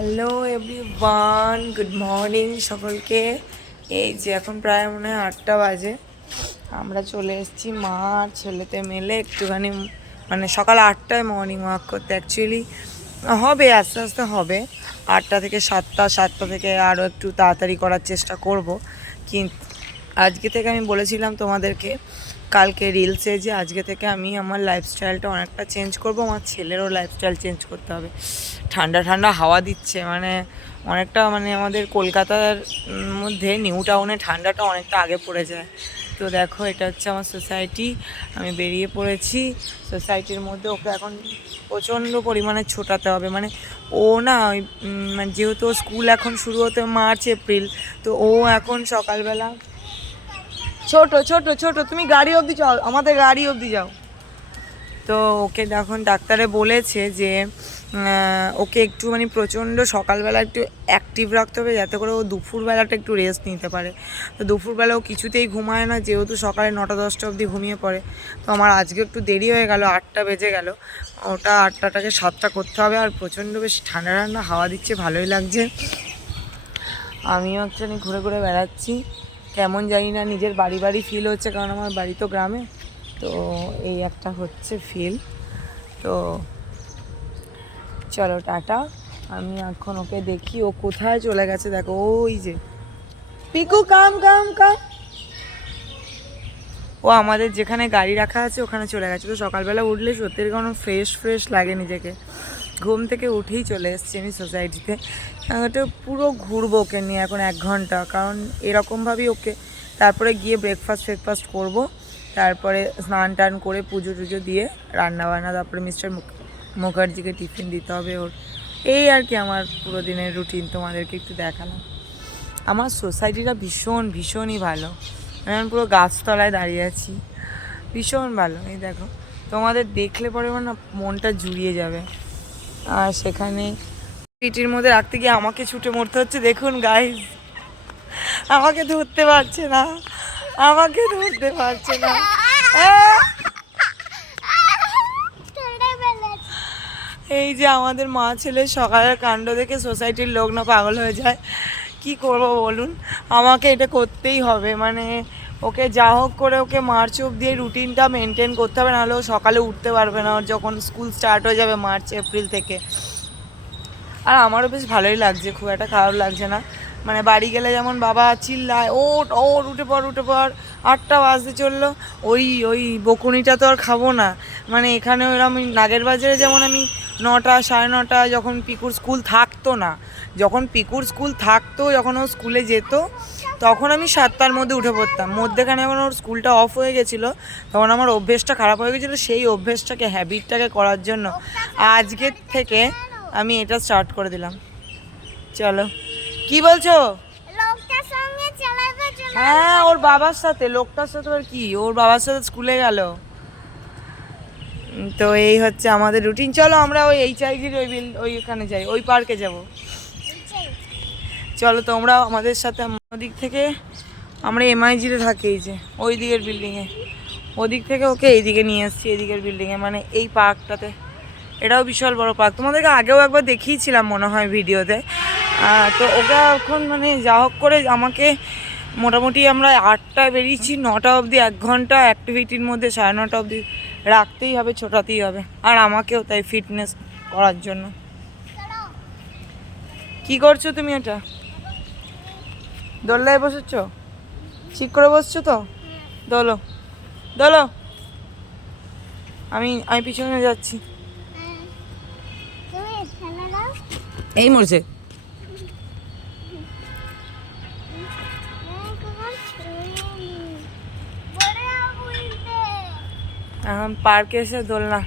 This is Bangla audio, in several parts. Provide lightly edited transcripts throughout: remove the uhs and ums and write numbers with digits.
হ্যালো এভরিওয়ান, গুড মর্নিং সকলকে। এই যে এখন প্রায় মনে হয় 8টা বাজে। আমরা চলে এসেছি মা আর ছেলেতে মিলে একটুখানি মানে সকাল 8টায় মর্নিং ওয়াক করতে। অ্যাকচুয়ালি হবে আস্তে আস্তে হবে 8টা থেকে 7টা, 7টা থেকে আরও একটু তাড়াতাড়ি করার চেষ্টা করব। কিন্তু আজকে থেকে আমি বলেছিলাম তোমাদেরকে কালকে রিলসে যে আজকে থেকে আমি আমার লাইফস্টাইলটা অনেকটা চেঞ্জ করব। আমার ছেলেরও লাইফস্টাইল চেঞ্জ করতে হবে। ঠান্ডা ঠান্ডা হাওয়া দিচ্ছে, মানে অনেকটা মানে আমাদের কলকাতার মধ্যে নিউ টাউনে ঠান্ডাটা অনেকটা আগে পড়ে যায়। তো দেখো এটা হচ্ছে আমার সোসাইটি, আমি বেরিয়ে পড়েছি সোসাইটির মধ্যে। ওকে এখন প্রচণ্ড পরিমাণে ছোটাতে হবে, মানে ও না ওই মানে যেহেতু স্কুল এখন শুরু হতে মার্চ এপ্রিল, তো ও এখন সকালবেলা ছোট ছোট ছোট তুমি গাড়ি অবধি যাও, আমাদের গাড়ি অবধি যাও। তো ওকে এখন ডাক্তারে বলেছে যে ওকে একটু মানে প্রচণ্ড সকালবেলা একটু অ্যাক্টিভ রাখতে হবে, যাতে করে ও দুপুরবেলাটা একটু রেস্ট নিতে পারে। তো দুপুরবেলা ও কিছুতেই ঘুমায় না, যেহেতু সকালে 9টা 10টা অবধি ঘুমিয়ে পড়ে। তো আমার আজকে একটু দেরি হয়ে গেল, 8টা বেজে গেল। ওটা 8টাটাকে 7টা করতে হবে। আর প্রচণ্ড বেশি ঠান্ডা ঠান্ডা হাওয়া দিচ্ছে, ভালোই লাগছে। আমিও একটুখানি ঘুরে ঘুরে বেড়াচ্ছি, কেমন জানি না নিজের বাড়ি বাড়ি ফিল হচ্ছে, কারণ আমার বাড়ি তো গ্রামে। তো এই একটা হচ্ছে ফিল। তো চলো টাটা। আমি এখন ওকে দেখি ও কোথায় চলে গেছে। দেখো ওই যে পিকু, কাম কাম কাম। ও আমাদের যেখানে গাড়ি রাখা আছে ওখানে চলে গেছে। তো সকালবেলা উঠলে সত্যির কোনো ফ্রেশ ফ্রেশ লাগে নিজেকে। ঘুম থেকে উঠেই চলে এসেছি আমি সোসাইটিতে। তো পুরো ঘুরবো ওকে নিয়ে এখন 1 ঘন্টা, কারণ এরকমভাবেই ওকে তারপরে গিয়ে ব্রেকফাস্ট করবো। তারপরে স্নান টান করে পুজো টুজো দিয়ে রান্নাবান্না, তারপরে মিস্টার মুখার্জিকে টিফিন দিতে হবে ওর। এই আর কি আমার পুরো দিনের রুটিন তোমাদেরকে একটু দেখালাম। আমার সোসাইটিটা ভীষণই ভালো। আমি পুরো গাছতলায় দাঁড়িয়ে আছি, ভীষণ ভালো। এই দেখো, তোমাদের দেখলে পরে না মনটা জুড়িয়ে যাবে। আর সেখানে পিটির মধ্যে রাখতে গিয়ে আমাকে ছুটে মরতে হচ্ছে। দেখুন গাইজ, আমাকে ধরতে পারছে না, আমাকে ধরতে পারছে না। এই যে আমাদের মা ছেলে সকালের কাণ্ড দেখে সোসাইটির লোক না পাগল হয়ে যায়। কি করব বলুন, আমাকে এটা করতেই হবে। মানে ওকে যা হোক করে ওকে মার্চ অবধি রুটিনটা মেনটেন করতে হবে, নাহলে ও সকালে উঠতে পারবে না। ওর যখন স্কুল স্টার্ট হয়ে যাবে মার্চ এপ্রিল থেকে। আর আমারও বেশ ভালোই লাগছে, খুব একটা খারাপ লাগছে না। মানে বাড়ি গেলে যেমন বাবা চিল্লায় ওট ওট উঠে পড় 8টা বাজতে চললো, ওই ওই বকুনিটা তো আর খাবো না। মানে এখানে ওরকম নাগের বাজারে যেমন আমি 9টা 9:30 যখন পিকুর স্কুল থাকতো না, যখন পিকুর স্কুল থাকতো, যখন ও স্কুলে যেত, তখন আমি 7টার মধ্যে উঠে পড়তাম। মধ্যেখানে যখন ওর স্কুলটা অফ হয়ে গেছিলো, তখন আমার অভ্যেসটা খারাপ হয়ে গেছিলো। সেই অভ্যেসটাকে হ্যাবিটটাকে করার জন্য আজকের থেকে আমি এটা স্টার্ট করে দিলাম। চলো, কি বলছো? হ্যাঁ, ওর বাবার সাথে, লোকটার সাথে আর কি, ওর বাবার সাথে স্কুলে গেল। তো এই হচ্ছে আমাদের রুটিন। চলো আমরা ওই HIGর ওইখানে যাই, ওই পার্কে যাব। চলো তোমরাও আমাদের সাথে। ওদিক থেকে আমরা MIGতে থাকি, এই যে ওই দিকের বিল্ডিংয়ে, ওদিক থেকে ওকে এইদিকে নিয়ে এসেছি, এদিকের বিল্ডিংয়ে, মানে এই পার্কটাতে। এটাও বিশাল বড় পার্ক, তোমাদেরকে আগেও একবার দেখিয়েছিলাম মনে হয় ভিডিওতে। তো ওটা এখন মানে যা হোক করে আমাকে মোটামুটি আমরা 8টায় বেরিয়েছি, 9টা অবধি 1 ঘন্টা অ্যাক্টিভিটির মধ্যে 9:30 অবধি রাখতেই হবে, ছোটাতেই হবে। আর আমাকেও তাই, ফিটনেস করার জন্য। কি করছো তুমি? এটা দোলনায় বসেছ? ঠিক করে বসছো তো? দোলো দোলো, আমি পিছনে যাচ্ছি। এই মরছে। এখন পার্কে এসে দোলনা,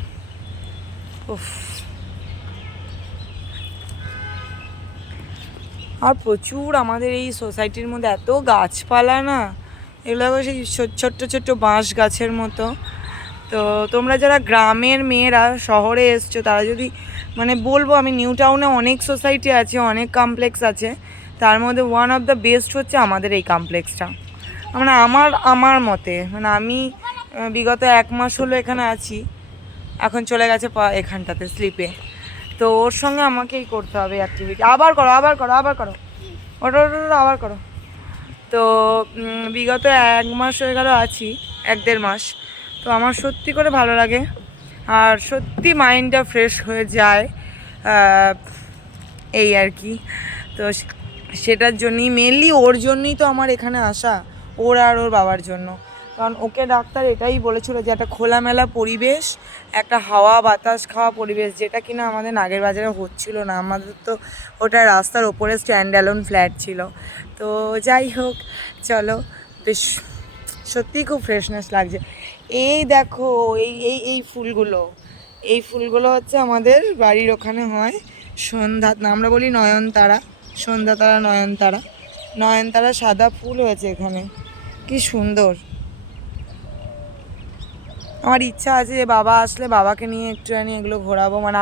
উফ। আর প্রচুর আমাদের এই সোসাইটির মধ্যে এত গাছপালা না, এগুলো সেই ছোট্ট ছোট্ট বাঁশ গাছের মতো। তো তোমরা যারা গ্রামের মেয়েরা শহরে এসছো, তারা যদি মানে বলবো, আমি নিউ টাউনে অনেক সোসাইটি আছে, অনেক কমপ্লেক্স আছে, তার মধ্যে ওয়ান অফ দ্য বেস্ট হচ্ছে আমাদের এই কমপ্লেক্সটা। মানে আমার মতে, মানে আমি বিগত 1 মাস হলো এখানে আছি, এখন চলে গেছে এখানটাতে স্লিপে। তো ওর সঙ্গে আমাকেই করতে হবে অ্যাক্টিভিটি। আবার করো আবার করো আবার করো, ওটা ওটা আবার করো। তো বিগত 1 মাস হয়ে গেল আছি, 1-1.5 মাস। তো আমার সত্যি করে ভালো লাগে, আর সত্যি মাইন্ডটা ফ্রেশ হয়ে যায়, এই আর কি। তো সেটার জন্যই মেনলি, ওর জন্যই তো আমার এখানে আসা, ওর আর ওর বাবার জন্য। কারণ ওকে ডাক্তার এটাই বলেছিল যে একটা খোলামেলা পরিবেশ, একটা হাওয়া বাতাস খাওয়া পরিবেশ, যেটা কিনা আমাদের নাগের বাজারে হচ্ছিল না। আমাদের তো ওটা রাস্তার ওপরে স্ট্যান্ড অ্যালোন ফ্ল্যাট ছিল। তো যাই হোক, চলো, বেশ সত্যিই খুব ফ্রেশনেস লাগছে। এই দেখো, এই এই এই ফুলগুলো, এই ফুলগুলো হচ্ছে আমাদের বাড়ির ওখানে হয় সন্ধ্যা, আমরা বলি নয়নতারা, সন্ধ্যা তারা, নয়নতারা, নয়নতারা সাদা ফুল হয়েছে এখানে, কি সুন্দর। আমার ইচ্ছা আছে যে বাবা আসলে বাবাকে নিয়ে একটুখানি এগুলো ঘোরাবো, মানে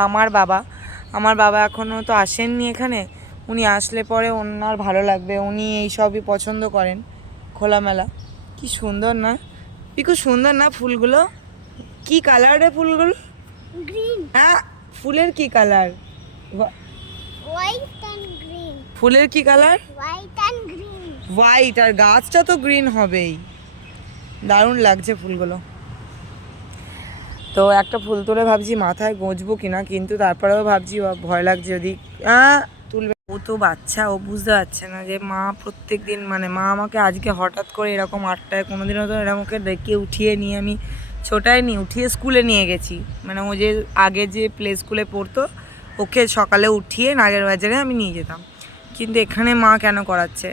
আমার বাবা এখনও তো আসেননি এখানে, উনি আসলে পরে ওনার ভালো লাগবে, উনি এই সবই পছন্দ করেন, খোলামেলা। কি সুন্দর না পিকু, সুন্দর না ফুলগুলো? কি কালারের ফুলগুলো? গ্রিন। হ্যাঁ, ফুলের কি কালার? White and green. ফুলের কি colour? White and green. White, আর গাছটা তো গ্রিন হবেই। দারুণ লাগছে ফুলগুলো। তো একটা ফুল তুলে ভাবছি মাথায় গোঁজবো কিনা, কিন্তু তারপরেও ভাবছি ভয় লাগছে যদি তুলবে। ও তো বাচ্চা, ও বুঝতে পারছে না যে মা প্রত্যেক দিন, মানে মা আমাকে আজকে হঠাৎ করে এরকম 8টায়, কোনোদিনও তো এরকম ওকে ডেকে উঠিয়ে নিয়ে আমি ছোটাই নি, উঠিয়ে স্কুলে নিয়ে গেছি। মানে ও যে আগে যে প্লে স্কুলে পড়তো, ওকে সকালে উঠিয়ে নাগের বাজারে আমি নিয়ে যেতাম। কিন্তু এখানে মা কেন করাচ্ছে,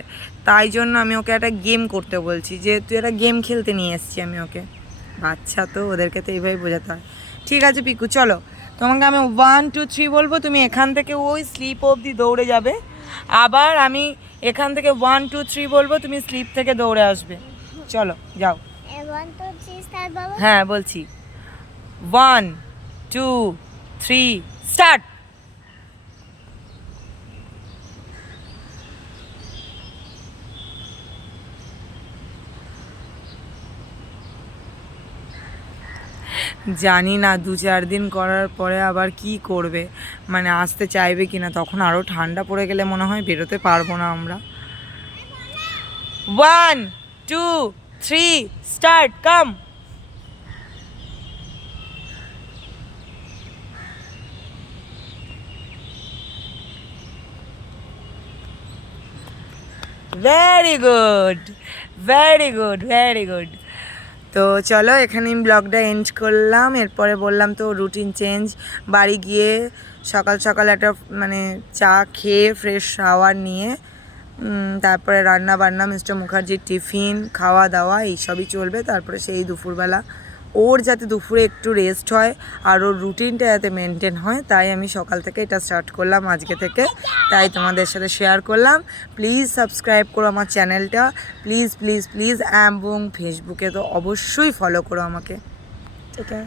তাই জন্য আমি ওকে একটা গেম করতে বলছি, যে তুই একটা গেম খেলতে নিয়ে এসেছি আমি ওকে। বাচ্চা তো, ওদেরকে তো এইভাবেই বোঝাতে হয়। ঠিক আছে পিকু, চলো, তোমাকে আমি 1 2 3 বলবো, তুমি এখান থেকে ওই স্লিপ অবধি দৌড়ে যাবে। আবার আমি এখান থেকে 1 2 3 বলবো, তুমি স্লিপ থেকে দৌড়ে আসবে। চলো যাও। 1 2 3 স্টার্ট বাবা। হ্যাঁ বলছি, 1 2 3 স্টার্ট। জানি না 2-4 দিন করার পরে আবার কি করবে, মানে আসতে চাইবে কিনা, তখন আরও ঠান্ডা পড়ে গেলে মনে হয় বেরোতে পারবো না আমরা। 1 2 3 start, come. Very good, very good, very good. তো চলো, এখানে আমি ব্লগটা এন্ড করলাম। এরপরে বললাম তো রুটিন চেঞ্জ, বাড়ি গিয়ে সকাল সকাল একটা মানে চা খেয়ে ফ্রেশ শাওয়ার নিয়ে তারপরে রান্না বান্না, মিস্টার মুখার্জির টিফিন, খাওয়া দাওয়া এইসবই চলবে। তারপরে সেই দুপুরবেলা ওর যাতে দুপুরে একটু রেস্ট হয় আর ওর রুটিনটা যাতে মেনটেন হয়, তাই আমি সকাল থেকে এটা স্টার্ট করলাম আজকে থেকে, তাই তোমাদের সাথে শেয়ার করলাম। প্লিজ সাবস্ক্রাইব করো আমার চ্যানেলটা, প্লিজ প্লিজ প্লিজ, এবং ফেসবুকে তো অবশ্যই ফলো করো আমাকে। ঠিক আছে।